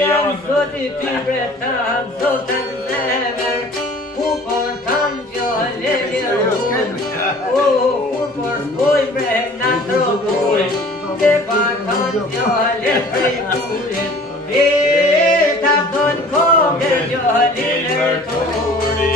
janë zoti pibre ta zotën zemër, ku po tham fjole lirun, ku po shkoj bre na tropoj, te pa tham fjole prej turin, e ta thon kohë fjole lirturi.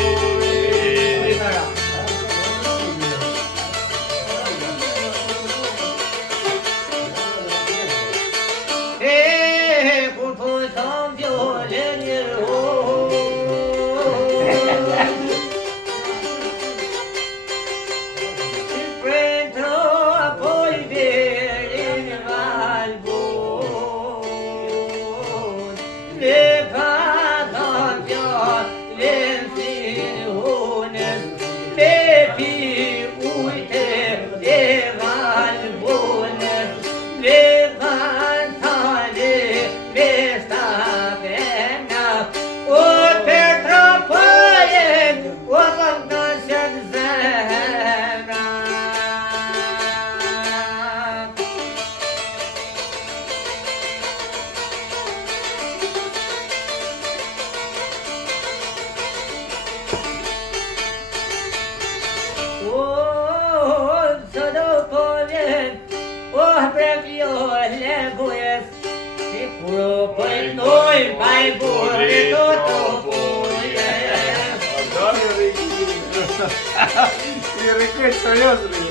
I request seriously.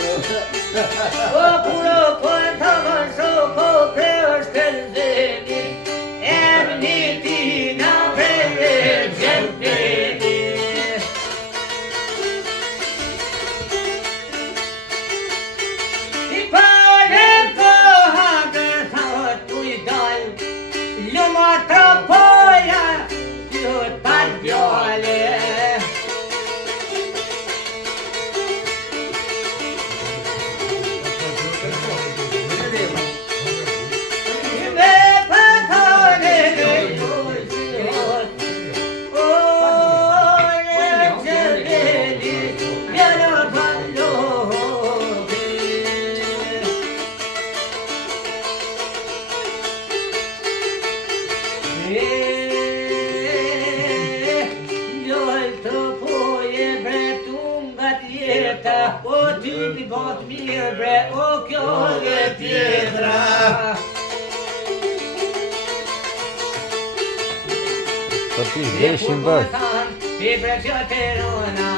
Puro portavan soko preostenzeni, emniti na prelegenteni. I parento hage thatu idal, luma trapoja piut parbiole. O ty t'i got mirë bre, o kjo e tjetra. Po ti zheshin bërë. I bre kjo të rona,